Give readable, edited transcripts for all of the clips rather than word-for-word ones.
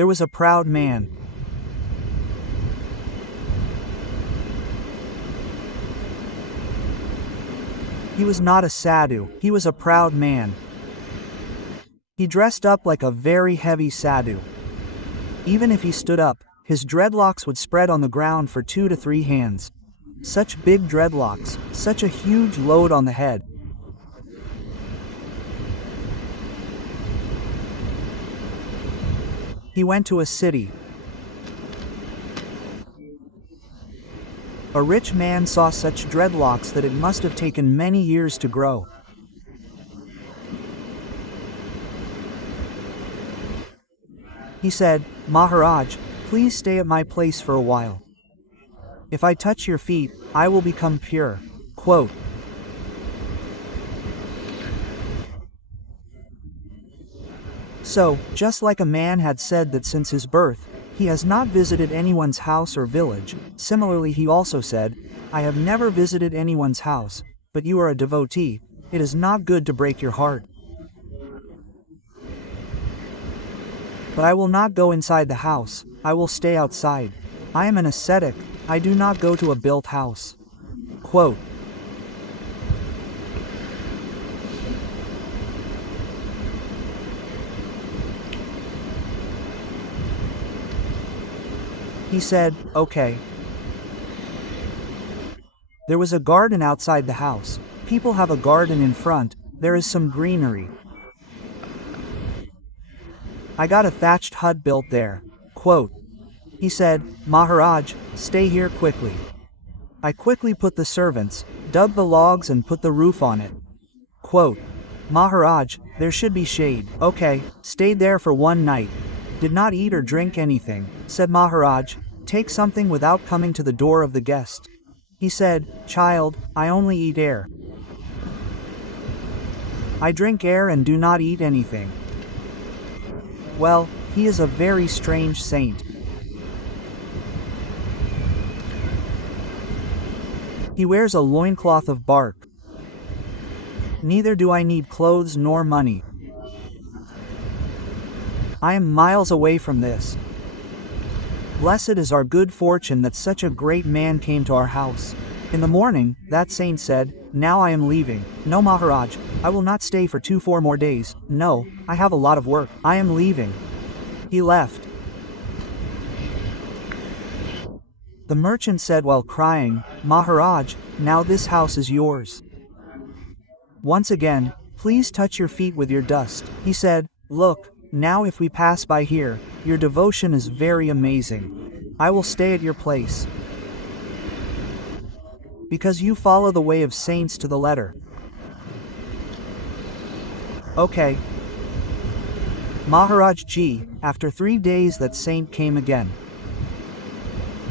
There was a proud man. He was not a sadhu, he was a proud man. He dressed up like a very heavy sadhu. Even if he stood up, his dreadlocks would spread on the ground for 2 to 3 hands. Such big dreadlocks, such a huge load on the head. He went to a city. A rich man saw such dreadlocks that it must have taken many years to grow. He said, "Maharaj, please stay at my place for a while. If I touch your feet, I will become pure." Quote. So, just like a man had said that since his birth, he has not visited anyone's house or village, similarly he also said, "I have never visited anyone's house, but you are a devotee, it is not good to break your heart. But I will not go inside the house, I will stay outside. I am an ascetic, I do not go to a built house." Quote. He said, "Okay." There was a garden outside the house. People have a garden in front, there is some greenery. I got a thatched hut built there. Quote. He said, "Maharaj, stay here quickly." I quickly put the servants, dug the logs and put the roof on it. Quote. "Maharaj, there should be shade." Okay, stayed there for 1 night. Did not eat or drink anything. Said Maharaj, "Take something without coming to the door of the guest." He said, "Child, I only eat air. I drink air and do not eat anything." Well, he is a very strange saint. He wears a loincloth of bark. Neither do I need clothes nor money. I am miles away from this. Blessed is our good fortune that such a great man came to our house. In the morning, that saint said, "Now I am leaving." "No, Maharaj, I will not stay for 4 more days. No, I have a lot of work. I am leaving." He left. The merchant said while crying, "Maharaj, now this house is yours. Once again, please touch your feet with your dust." He said, "Look, now if we pass by here, your devotion is very amazing. I will stay at your place. Because you follow the way of saints to the letter." Okay. Maharaj Ji, after 3 days that saint came again.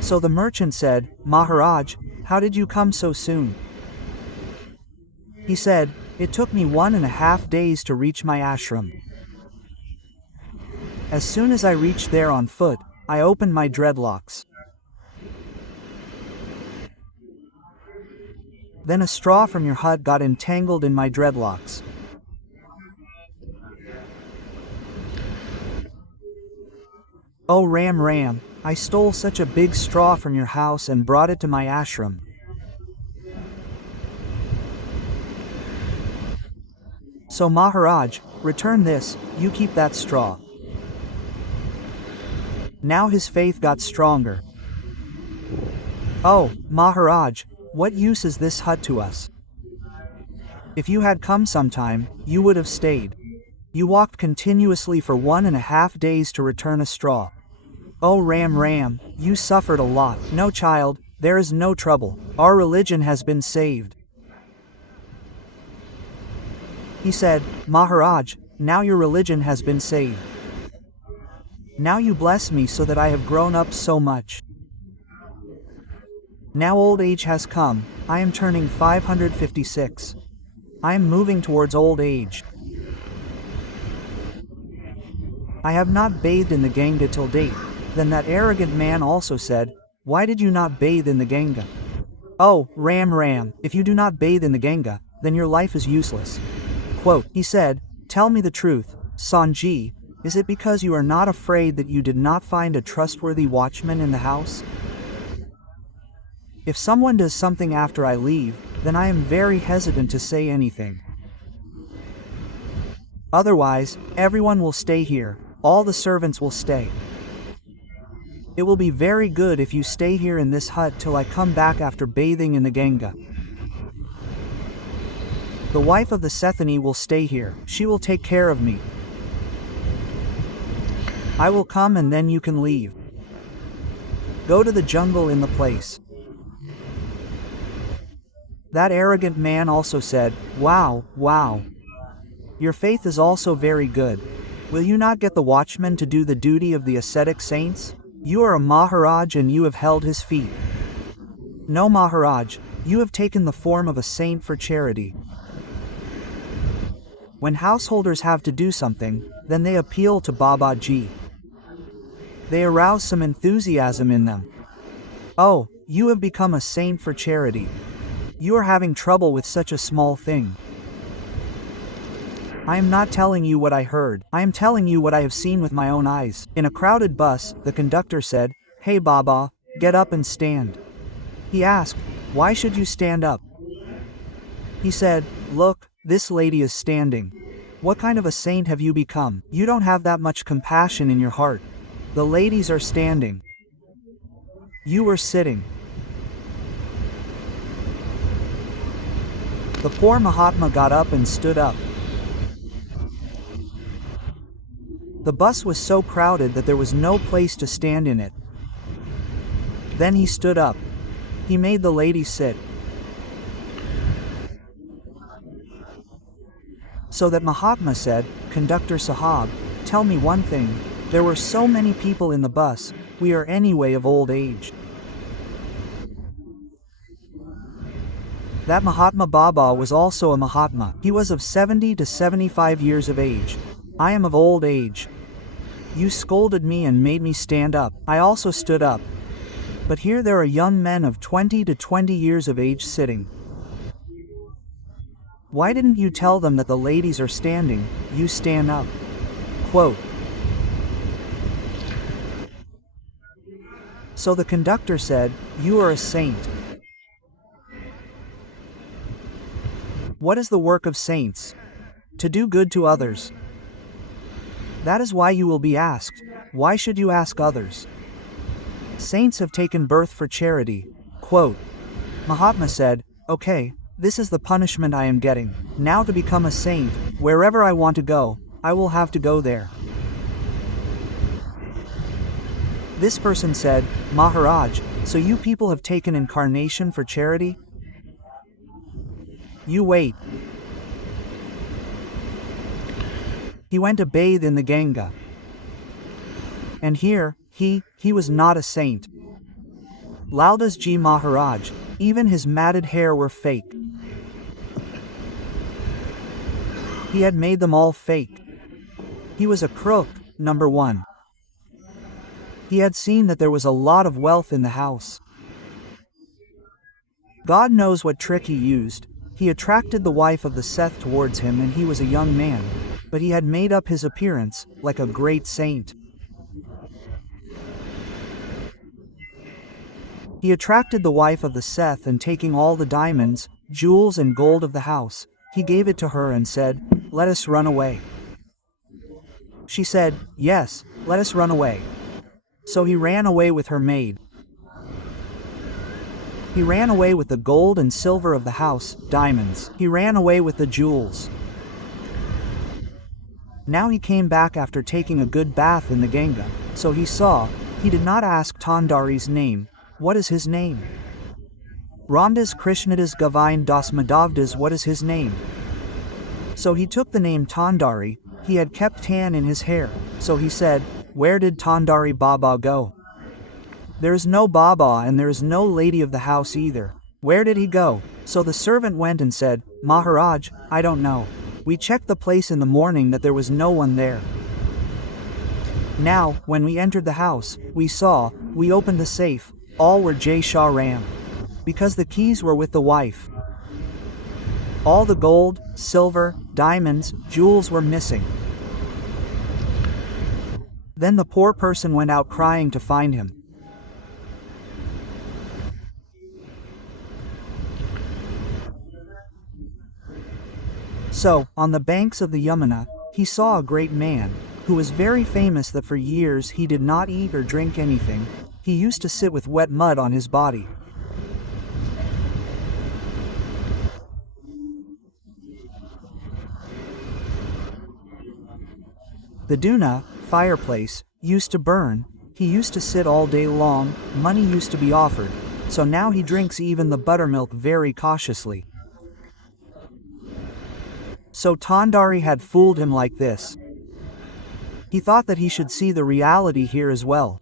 So the merchant said, "Maharaj, how did you come so soon?" He said, "It took me 1.5 days to reach my ashram. As soon as I reached there on foot, I opened my dreadlocks. Then a straw from your hut got entangled in my dreadlocks. Oh Ram Ram, I stole such a big straw from your house and brought it to my ashram. So Maharaj, return this, you keep that straw." Now his faith got stronger. "Oh, Maharaj, what use is this hut to us? If you had come sometime, you would have stayed. You walked continuously for 1.5 days to return a straw. Oh Ram Ram, you suffered a lot." "No child, there is no trouble. Our religion has been saved." He said, "Maharaj, now your religion has been saved. Now you bless me so that I have grown up so much. Now old age has come, I am turning 556. I am moving towards old age. I have not bathed in the Ganga till date." Then that arrogant man also said, "Why did you not bathe in the Ganga?" "Oh, Ram Ram, if you do not bathe in the Ganga, then your life is useless." Quote, he said, "Tell me the truth, Sanji, Is it because you are not afraid that you did not find a trustworthy watchman in the house? If someone does something after I leave, then I am very hesitant to say anything. Otherwise, everyone will stay here, all the servants will stay. It will be very good if you stay here in this hut till I come back after bathing in the Ganga. The wife of the Sethani will stay here, she will take care of me. I will come and then you can leave. Go to the jungle in the place. That arrogant man also said, "Wow, wow. Your faith is also very good. Will you not get the watchman to do the duty of the ascetic saints? You are a Maharaj and you have held his feet." "No, Maharaj, you have taken the form of a saint for charity." When householders have to do something, then they appeal to Babaji. They arouse some enthusiasm in them. "Oh, you have become a saint for charity. You are having trouble with such a small thing." I am not telling you what I heard, I am telling you what I have seen with my own eyes. In a crowded bus, the conductor said, "Hey Baba, get up and stand." He asked, "Why should you stand up?" He said, "Look, this lady is standing. What kind of a saint have you become? You don't have that much compassion in your heart. The ladies are standing. You were sitting." The poor Mahatma got up and stood up. The bus was so crowded that there was no place to stand in it. Then he stood up. He made the lady sit. So that Mahatma said, "Conductor Sahab, tell me one thing. There were so many people in the bus, we are anyway of old age." That Mahatma Baba was also a Mahatma. He was of 70 to 75 years of age. I am of old age. You scolded me and made me stand up. I also stood up. But here there are young men of 20 to 20 years of age sitting. Why didn't you tell them that the ladies are standing, you stand up? Quote. So the conductor said, "You are a saint." What is the work of saints? To do good to others. That is why you will be asked, why should you ask others? Saints have taken birth for charity. Quote. Mahatma said, "Okay, this is the punishment I am getting. Now to become a saint, wherever I want to go, I will have to go there." This person said, "Maharaj, so you people have taken incarnation for charity? You wait." He went to bathe in the Ganga. And here, he was not a saint. Laldas Ji Maharaj, even his matted hair were fake. He had made them all fake. He was a crook, number one. He had seen that there was a lot of wealth in the house. God knows what trick he used. He attracted the wife of the Seth towards him and he was a young man, but he had made up his appearance, like a great saint. He attracted the wife of the Seth and taking all the diamonds, jewels and gold of the house, he gave it to her and said, "Let us run away." She said, "Yes, let us run away." So he ran away with her maid. He ran away with the gold and silver of the house, diamonds. He ran away with the jewels. Now he came back after taking a good bath in the Ganga. So he saw, he did not ask Tandari's name. What is his name? Ramdas Krishnadas Govind Das Madhavdas, what is his name? So he took the name Tandari. He had kept tan in his hair. So he said, "Where did Tandari Baba go?" There is no Baba and there is no lady of the house either. Where did he go? So the servant went and said, "Maharaj, I don't know. We checked the place in the morning that there was no one there. Now, when we entered the house, we opened the safe, all were Jai Shah Ram. Because the keys were with the wife. All the gold, silver, diamonds, jewels were missing. Then the poor person went out crying to find him. So, on the banks of the Yamuna, he saw a great man, who was very famous that for years he did not eat or drink anything. He used to sit with wet mud on his body. The Duna, fireplace, used to burn. He used to sit all day long, money used to be offered, so now he drinks even the buttermilk very cautiously. So Tandari had fooled him like this. He thought that he should see the reality here as well.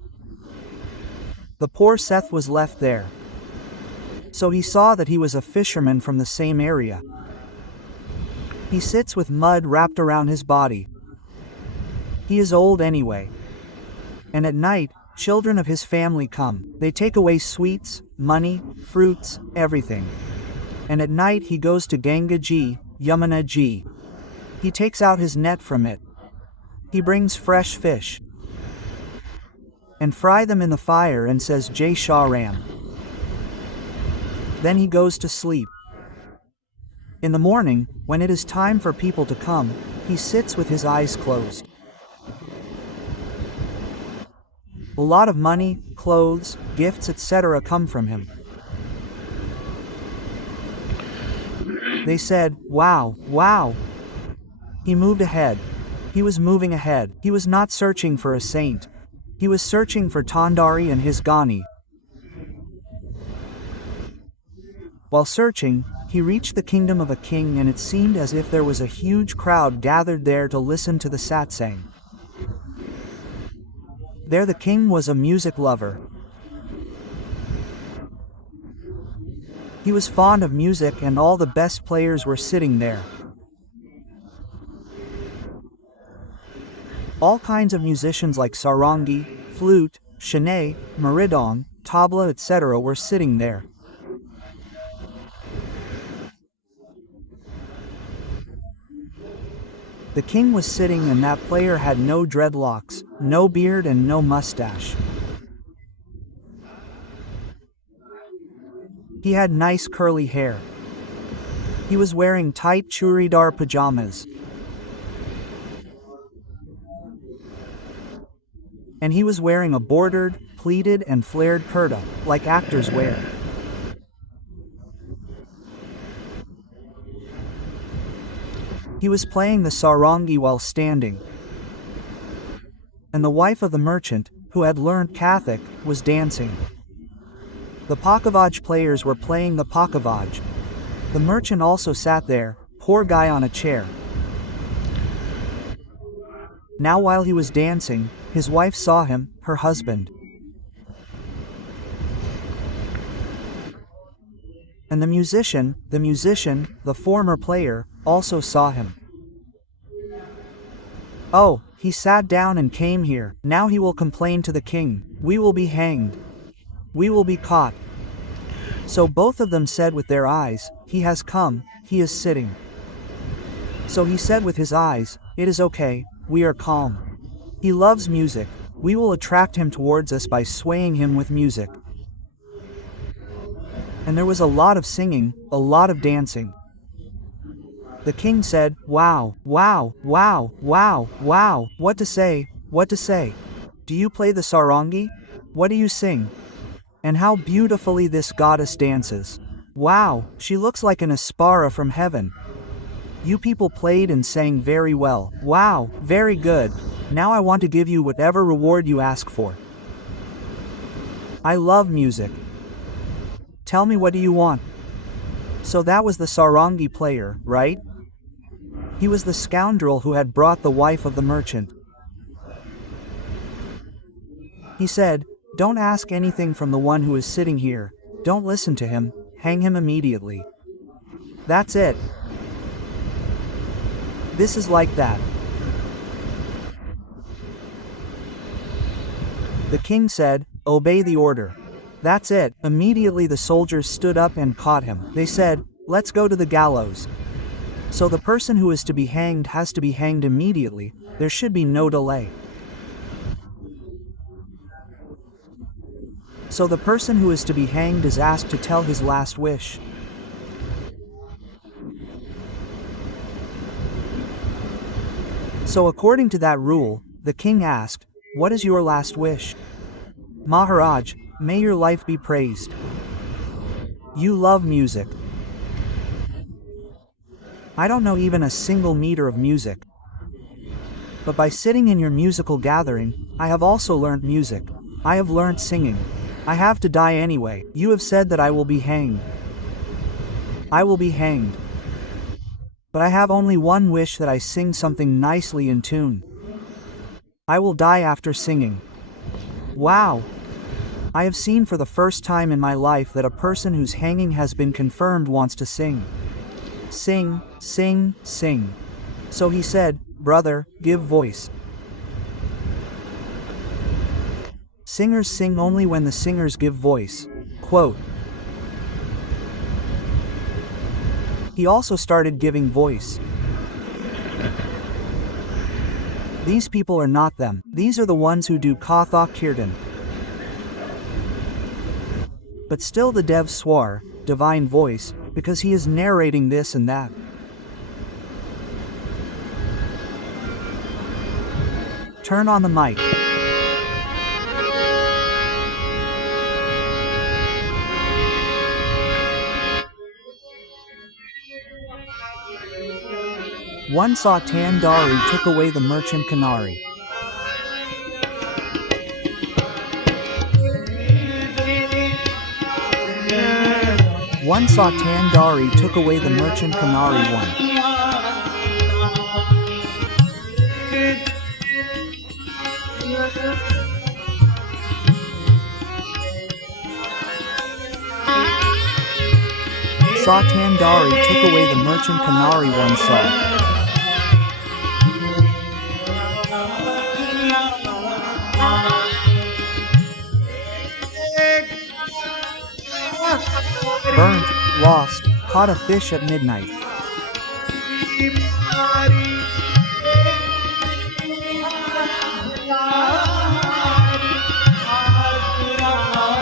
The poor Seth was left there. So he saw that he was a fisherman from the same area. He sits with mud wrapped around his body. He is old anyway. And at night, children of his family come. They take away sweets, money, fruits, everything. And at night he goes to Ganga Ji, Yamuna Ji. He takes out his net from it. He brings fresh fish and fry them in the fire and says Jai Shah Ram. Then he goes to sleep. In the morning, when it is time for people to come, he sits with his eyes closed. A lot of money, clothes, gifts, etc. come from him. They said, wow, wow. He moved ahead. He was moving ahead. He was not searching for a saint. He was searching for Tandari and his Gani. While searching, he reached the kingdom of a king, and it seemed as if there was a huge crowd gathered there to listen to the satsang. There the king was a music lover. He was fond of music, and all the best players were sitting there. All kinds of musicians like sarangi, flute, shanay, maridong, tabla, etc. were sitting there. The king was sitting, and that player had no dreadlocks, no beard and no mustache. He had nice curly hair. He was wearing tight churidar pajamas. And he was wearing a bordered, pleated and flared kurta, like actors wear. He was playing the sarangi while standing. And the wife of the merchant, who had learned Kathak, was dancing. The Pakavaj players were playing the Pakavaj. The merchant also sat there, poor guy, on a chair. Now while he was dancing, his wife saw him, her husband. And the musician, the former player, also saw him. Oh, he sat down and came here. Now he will complain to the king. We will be hanged. We will be caught. So both of them said with their eyes, he has come, he is sitting. So he said with his eyes, it is okay, we are calm. He loves music. We will attract him towards us by swaying him with music. And there was a lot of singing, a lot of dancing. The king said, wow, wow, wow, wow, wow, what to say, what to say? Do you play the sarangi? What do you sing? And how beautifully this goddess dances. Wow, she looks like an Aspara from heaven. You people played and sang very well. Wow, very good. Now I want to give you whatever reward you ask for. I love music. Tell me, what do you want? So that was the sarangi player, right? He was the scoundrel who had brought the wife of the merchant. He said, don't ask anything from the one who is sitting here. Don't listen to him. Hang him immediately. That's it. This is like that. The king said, obey the order. That's it. Immediately the soldiers stood up and caught him. They said, let's go to the gallows. So the person who is to be hanged has to be hanged immediately. There should be no delay. So the person who is to be hanged is asked to tell his last wish. So according to that rule, the king asked, "What is your last wish?" "Maharaj, may your life be praised. You love music." "I don't know even a single meter of music. But by sitting in your musical gathering, I have also learnt music. I have learnt singing. I have to die anyway. You have said that I will be hanged. I will be hanged. But I have only one wish, that I sing something nicely in tune. I will die after singing." Wow! I have seen for the first time in my life that a person whose hanging has been confirmed wants to sing. Sing, sing, sing. So he said, "Brother, give voice." Singers sing only when the singers give voice. Quote. He also started giving voice. These people are not them. These are the ones who do Katha Kirtan. But still the Dev swore, divine voice, because he is narrating this and that. Turn on the mic. One saw Tandari took away the merchant Kanari. One saw Tandari took away the merchant Kanari one. Saw Tandari took away the merchant Kanari one saw. Burnt, lost, caught a fish at midnight.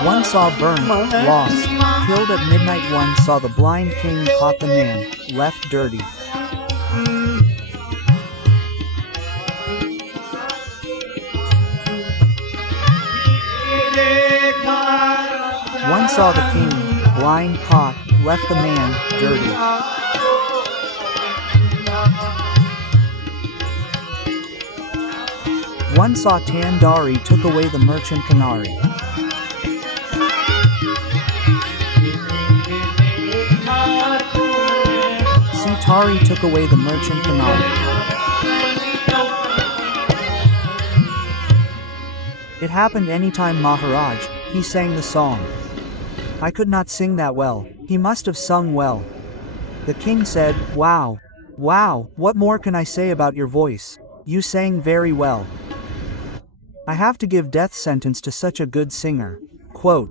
One saw burned, lost, killed at midnight. One saw the blind king caught the man, left dirty. One saw the king, blind caught, left the man, dirty. One saw Tandari took away the merchant Kanari. Tari took away the merchant Kanari. It happened anytime Maharaj, he sang the song. I could not sing that well. He must have sung well. The king said, "Wow. Wow, what more can I say about your voice? You sang very well. I have to give death sentence to such a good singer." Quote.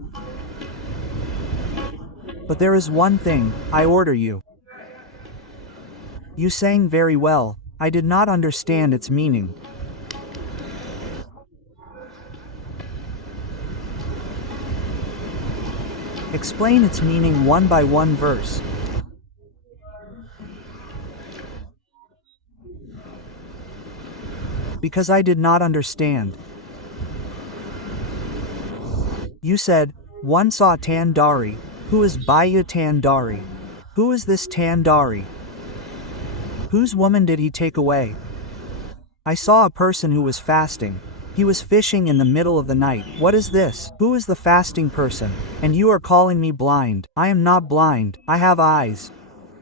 But there is one thing, I order you. You sang very well, I did not understand its meaning. Explain its meaning one by one verse. Because I did not understand. You said, one saw Tandari. Who is Bhaiya Tandari? Who is this Tandari? Whose woman did he take away? I saw a person who was fasting. He was fishing in the middle of the night. What is this? Who is the fasting person? And you are calling me blind. I am not blind. I have eyes.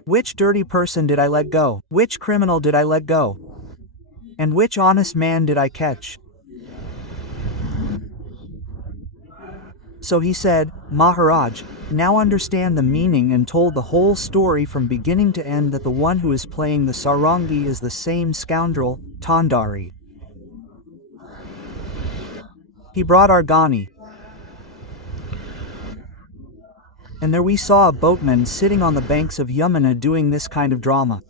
Which dirty person did I let go? Which criminal did I let go? And which honest man did I catch? So he said, Maharaj, now understand the meaning, and told the whole story from beginning to end, that the one who is playing the sarangi is the same scoundrel, Tandari. He brought Argani. And there we saw a boatman sitting on the banks of Yamuna doing this kind of drama.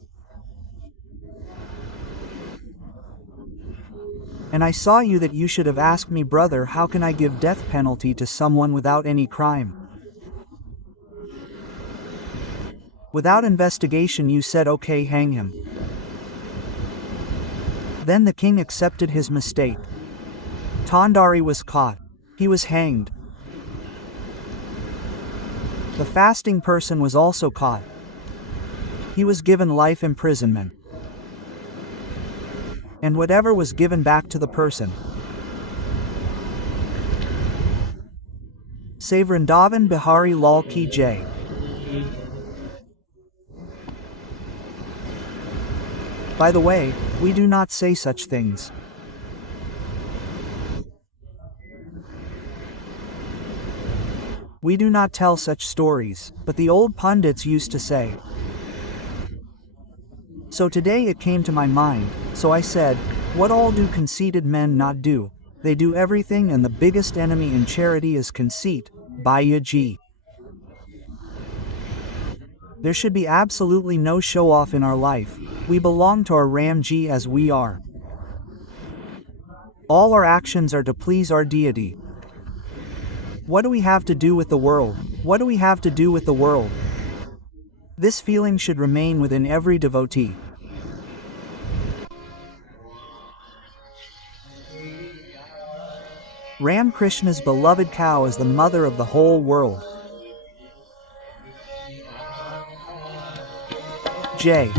And I saw you that you should have asked me, brother, how can I give death penalty to someone without any crime? Without investigation you said, okay, hang him. Then the king accepted his mistake. Tandari was caught. He was hanged. The fasting person was also caught. He was given life imprisonment. And whatever was given back to the person. Say Vrindavan Bihari Lal Ki Jai. By the way, we do not say such things. We do not tell such stories, but the old pundits used to say. So today it came to my mind, so I said, what all do conceited men not do? They do everything, and the biggest enemy in charity is conceit. Bhaiya ji. There should be absolutely no show-off in our life. We belong to our Ramji as we are. All our actions are to please our deity. What do we have to do with the world? What do we have to do with the world? This feeling should remain within every devotee. Ram Krishna's beloved cow is the mother of the whole world. Jai.